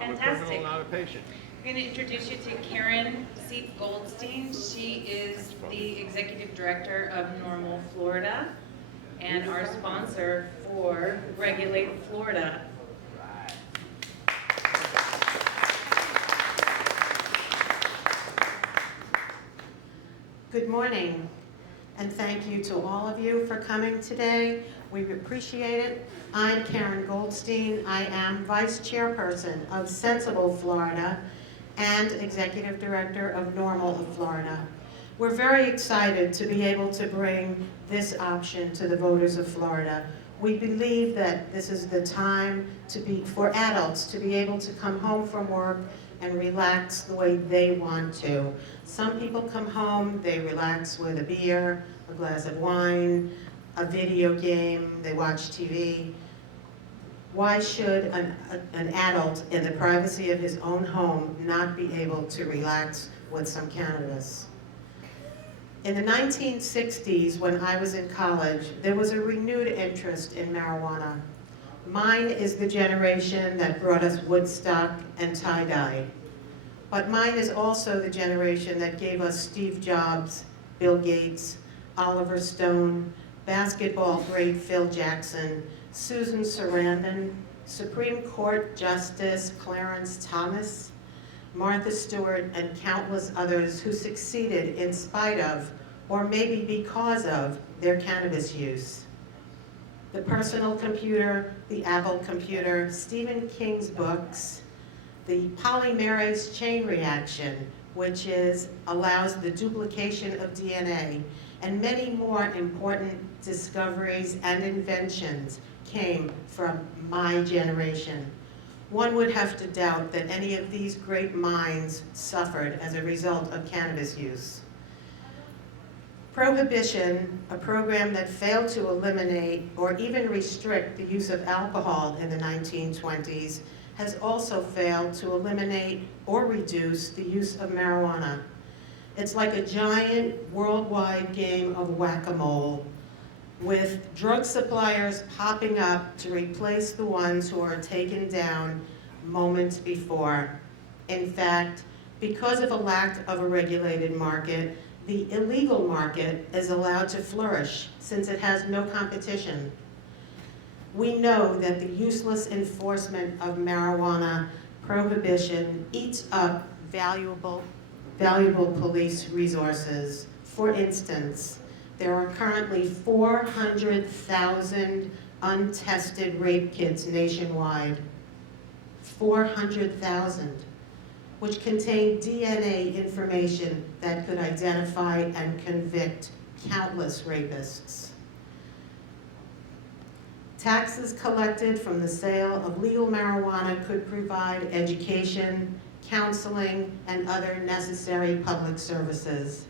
I'm a Fantastic. criminal, not a patient. I'm going to introduce you to Karen C. Goldstein. She is the Executive Director of Normal Florida and our sponsor for Regulate Florida. Good morning, and thank you to all of you for coming today. We appreciate it. I'm Karen Goldstein. I am Vice Chairperson of Sensible Florida and Executive Director of Normal of Florida. We're very excited to be able to bring this option to the voters of Florida. We believe that this is the time for adults to be able to come home from work and relax the way they want to. Some people come home, they relax with a beer, a glass of wine, a video game, they watch TV. Why should an adult in the privacy of his own home not be able to relax with some cannabis? In the 1960s, when I was in college, there was a renewed interest in marijuana. Mine is the generation that brought us Woodstock and tie-dye. But mine is also the generation that gave us Steve Jobs, Bill Gates, Oliver Stone, basketball great Phil Jackson, Susan Sarandon, Supreme Court Justice Clarence Thomas, Martha Stewart, and countless others who succeeded in spite of, or maybe because of, their cannabis use. The personal computer, the Apple computer, Stephen King's books, the polymerase chain reaction, which allows the duplication of DNA, and many more important discoveries and inventions came from my generation. One would have to doubt that any of these great minds suffered as a result of cannabis use. Prohibition, a program that failed to eliminate or even restrict the use of alcohol in the 1920s, has also failed to eliminate or reduce the use of marijuana. It's like a giant worldwide game of whack-a-mole, with drug suppliers popping up to replace the ones who are taken down moments before. In fact, because of a lack of a regulated market, the illegal market is allowed to flourish since it has no competition. We know that the useless enforcement of marijuana prohibition eats up valuable police resources. For instance, there are currently 400,000 untested rape kits nationwide. 400,000, which contain DNA information that could identify and convict countless rapists. Taxes collected from the sale of legal marijuana could provide education, counseling, and other necessary public services.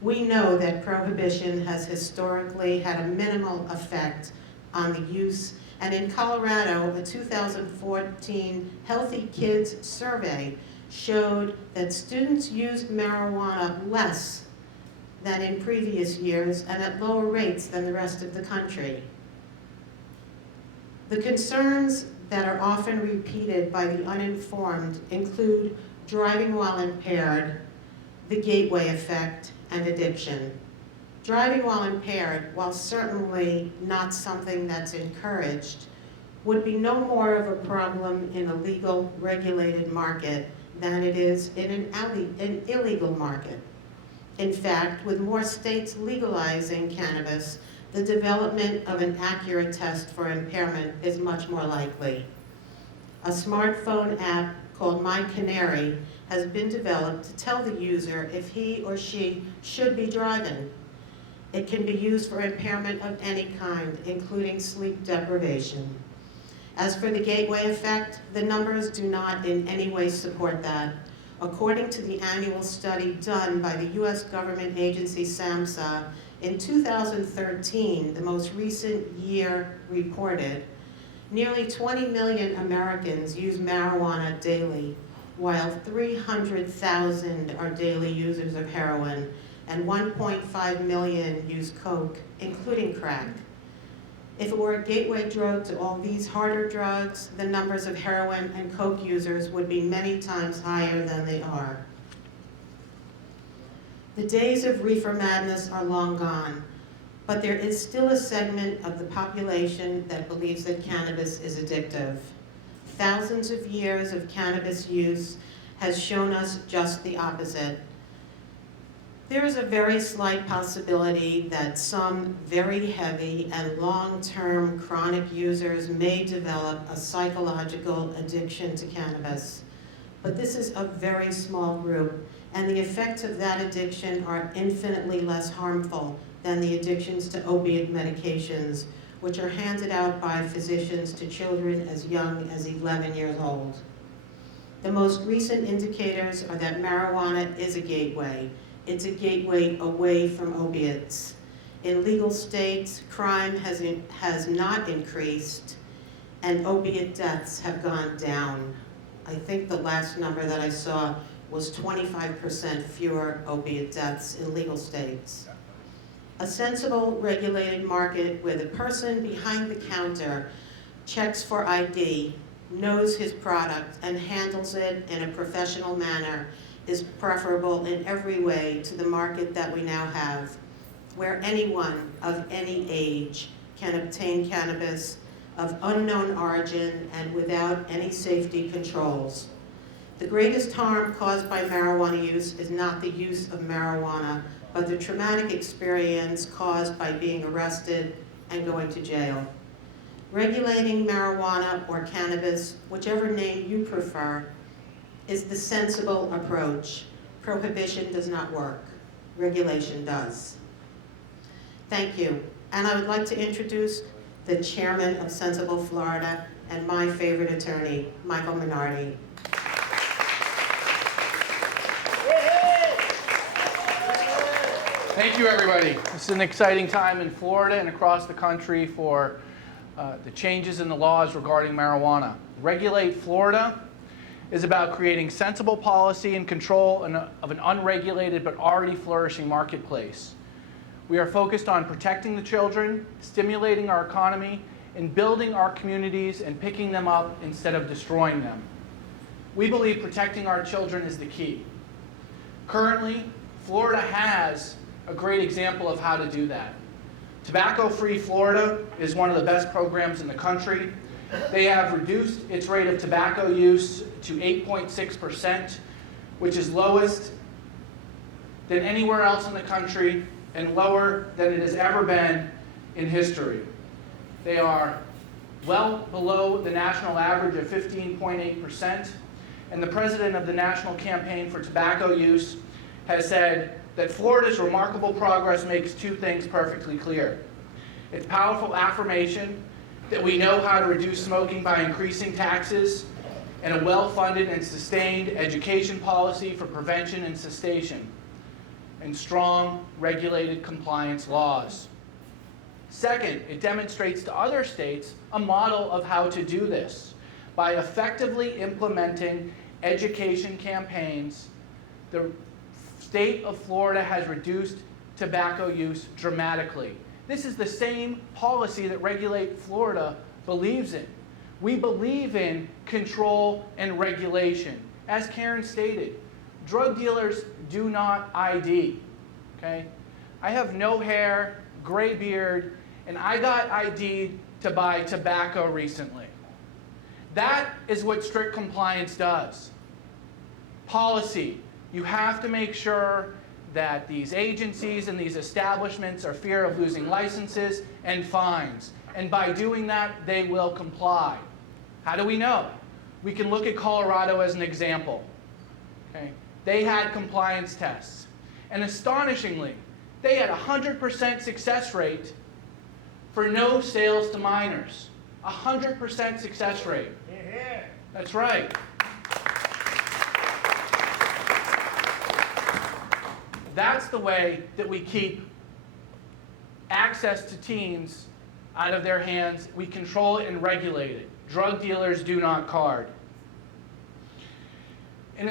We know that prohibition has historically had a minimal effect on the use, and in Colorado, a 2014 Healthy Kids survey showed that students used marijuana less than in previous years and at lower rates than the rest of the country. The concerns that are often repeated by the uninformed include driving while impaired, the gateway effect, and addiction. Driving while impaired, while certainly not something that's encouraged, would be no more of a problem in a legal, regulated market than it is in an illegal market. In fact, with more states legalizing cannabis, the development of an accurate test for impairment is much more likely. A smartphone app called My Canary has been developed to tell the user if he or she should be driving. It can be used for impairment of any kind, including sleep deprivation. As for the gateway effect, the numbers do not in any way support that. According to the annual study done by the U.S. government agency SAMHSA, in 2013, the most recent year reported, nearly 20 million Americans use marijuana daily, while 300,000 are daily users of heroin, and 1.5 million use coke, including crack. If it were a gateway drug to all these harder drugs, the numbers of heroin and coke users would be many times higher than they are. The days of reefer madness are long gone, but there is still a segment of the population that believes that cannabis is addictive. Thousands of years of cannabis use has shown us just the opposite. There is a very slight possibility that some very heavy and long-term chronic users may develop a psychological addiction to cannabis. But this is a very small group, and the effects of that addiction are infinitely less harmful than the addictions to opiate medications, which are handed out by physicians to children as young as 11 years old. The most recent indicators are that marijuana is a gateway. It's a gateway away from opiates. In legal states, crime has not increased, and opiate deaths have gone down. I think the last number that I saw was 25% fewer opiate deaths in legal states. A sensible, regulated market where the person behind the counter checks for ID, knows his product, and handles it in a professional manner is preferable in every way to the market that we now have, where anyone of any age can obtain cannabis of unknown origin and without any safety controls. The greatest harm caused by marijuana use is not the use of marijuana, but the traumatic experience caused by being arrested and going to jail. Regulating marijuana or cannabis, whichever name you prefer, is the sensible approach. Prohibition does not work. Regulation does. Thank you. And I would like to introduce the chairman of Sensible Florida and my favorite attorney, Michael Minardi. Thank you, everybody. This is an exciting time in Florida and across the country for the changes in the laws regarding marijuana. Regulate Florida is about creating sensible policy and control of an unregulated but already flourishing marketplace. We are focused on protecting the children, stimulating our economy, and building our communities and picking them up instead of destroying them. We believe protecting our children is the key. Currently, Florida has a great example of how to do that. Tobacco-Free Florida is one of the best programs in the country. They have reduced its rate of tobacco use to 8.6%, which is lowest than anywhere else in the country and lower than it has ever been in history. They are well below the national average of 15.8%, and the president of the National Campaign for Tobacco Use has said that Florida's remarkable progress makes two things perfectly clear. It's powerful affirmation that we know how to reduce smoking by increasing taxes, and a well-funded and sustained education policy for prevention and cessation, and strong regulated compliance laws. Second, it demonstrates to other states a model of how to do this. By effectively implementing education campaigns, the state of Florida has reduced tobacco use dramatically. This is the same policy that Regulate Florida believes in. We believe in control and regulation. As Karen stated, drug dealers do not ID, okay? I have no hair, gray beard, and I got ID'd to buy tobacco recently. That is what strict compliance does. Policy. You have to make sure that these agencies and these establishments are fear of losing licenses and fines. And by doing that, they will comply. How do we know? We can look at Colorado as an example. Okay? They had compliance tests. And astonishingly, they had a 100% success rate for no sales to minors. 100% success rate. That's right. That's the way that we keep access to teens out of their hands. We control it and regulate it. Drug dealers do not card. In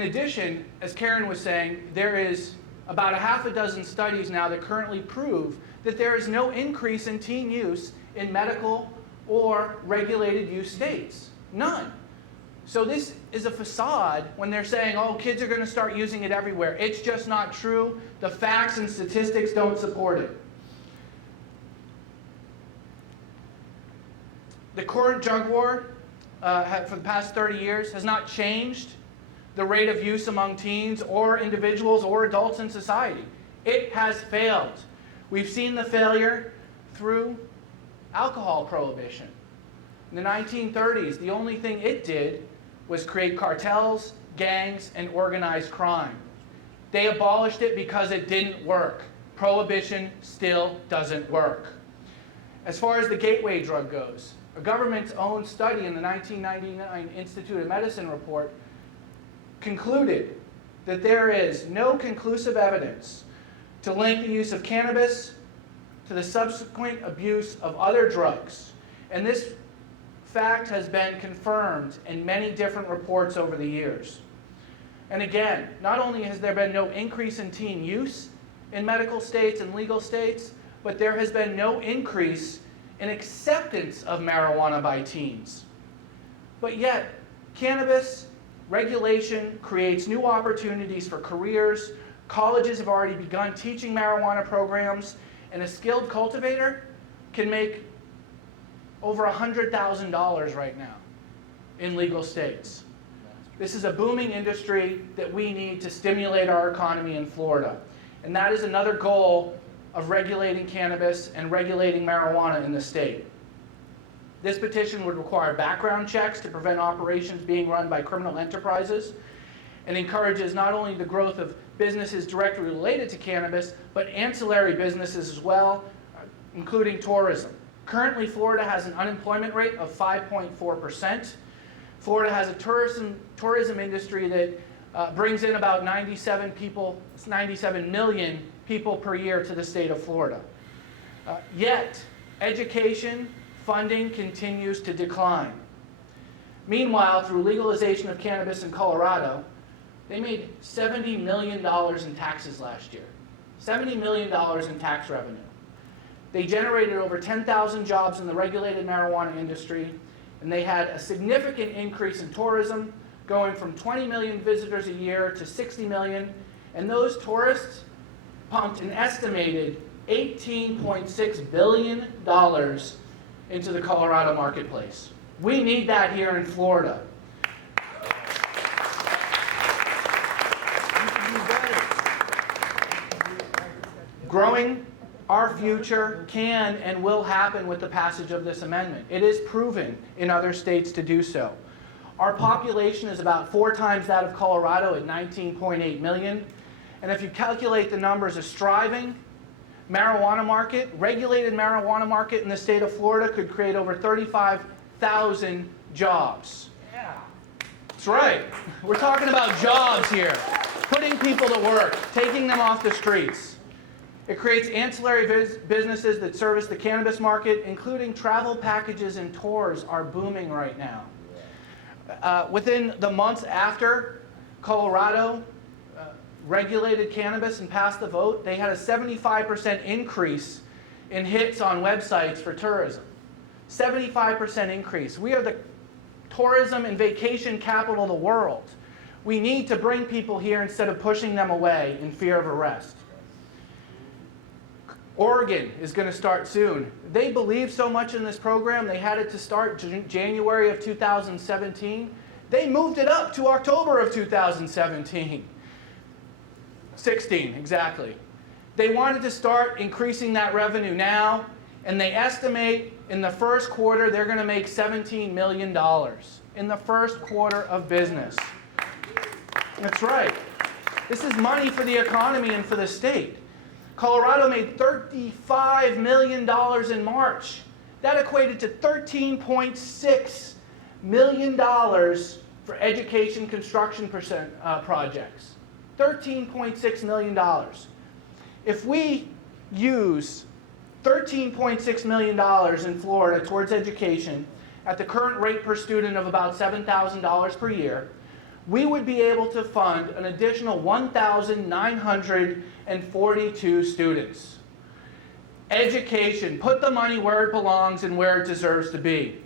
addition, as Karen was saying, there is about a half a dozen studies now that currently prove that there is no increase in teen use in medical or regulated use states. None. So this is a facade when they're saying, oh, kids are going to start using it everywhere. It's just not true. The facts and statistics don't support it. The current drug war for the past 30 years has not changed the rate of use among teens or individuals or adults in society. It has failed. We've seen the failure through alcohol prohibition. In the 1930s, the only thing it did was create cartels, gangs, and organized crime. They abolished it because it didn't work. Prohibition still doesn't work. As far as the gateway drug goes, a government's own study in the 1999 Institute of Medicine report concluded that there is no conclusive evidence to link the use of cannabis to the subsequent abuse of other drugs. And this fact has been confirmed in many different reports over the years. And again, not only has there been no increase in teen use in medical states and legal states, but there has been no increase in acceptance of marijuana by teens. But yet, cannabis regulation creates new opportunities for careers. Colleges have already begun teaching marijuana programs, and a skilled cultivator can make over $100,000 right now in legal states. This is a booming industry that we need to stimulate our economy in Florida. And that is another goal of regulating cannabis and regulating marijuana in the state. This petition would require background checks to prevent operations being run by criminal enterprises, and encourages not only the growth of businesses directly related to cannabis, but ancillary businesses as well, including tourism. Currently, Florida has an unemployment rate of 5.4%. Florida has a tourism industry that brings in about 97 million people per year to the state of Florida. Yet, education funding continues to decline. Meanwhile, through legalization of cannabis in Colorado, they made $70 million in taxes last year. $70 million in tax revenue. They generated over 10,000 jobs in the regulated marijuana industry, and they had a significant increase in tourism, going from 20 million visitors a year to 60 million, and those tourists pumped an estimated $18.6 billion into the Colorado marketplace. We need that here in Florida. Growing our future can and will happen with the passage of this amendment. It is proven in other states to do so. Our population is about 4 times that of Colorado at 19.8 million. And if you calculate the numbers, a striving marijuana market, regulated marijuana market in the state of Florida could create over 35,000 jobs. Yeah. That's right. We're talking about jobs here. Putting people to work, taking them off the streets. It creates ancillary businesses that service the cannabis market, including travel packages and tours are booming right now. Within the months after Colorado regulated cannabis and passed the vote, they had a 75% increase in hits on websites for tourism. 75% increase. We are the tourism and vacation capital of the world. We need to bring people here instead of pushing them away in fear of arrest. Oregon is going to start soon. They believe so much in this program, they had it to start January of 2017. They moved it up to October of 2017. 16, exactly. They wanted to start increasing that revenue now, and they estimate in the first quarter they're going to make $17 million in the first quarter of business. That's right. This is money for the economy and for the state. Colorado made $35 million in March. That equated to $13.6 million for education construction projects. $13.6 million. If we use $13.6 million in Florida towards education at the current rate per student of about $7,000 per year, we would be able to fund an additional 1,942 students. Education, put the money where it belongs and where it deserves to be.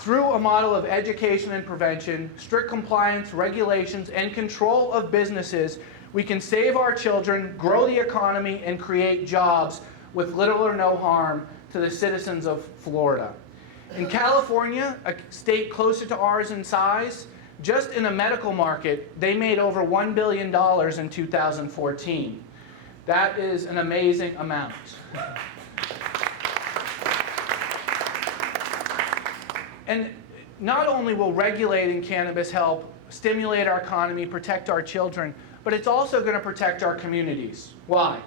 Through a model of education and prevention, strict compliance, regulations, and control of businesses, we can save our children, grow the economy, and create jobs with little or no harm to the citizens of Florida. In California, a state closer to ours in size, just in the medical market, they made over $1 billion in 2014. That is an amazing amount. And not only will regulating cannabis help stimulate our economy, protect our children, but it's also going to protect our communities. Why?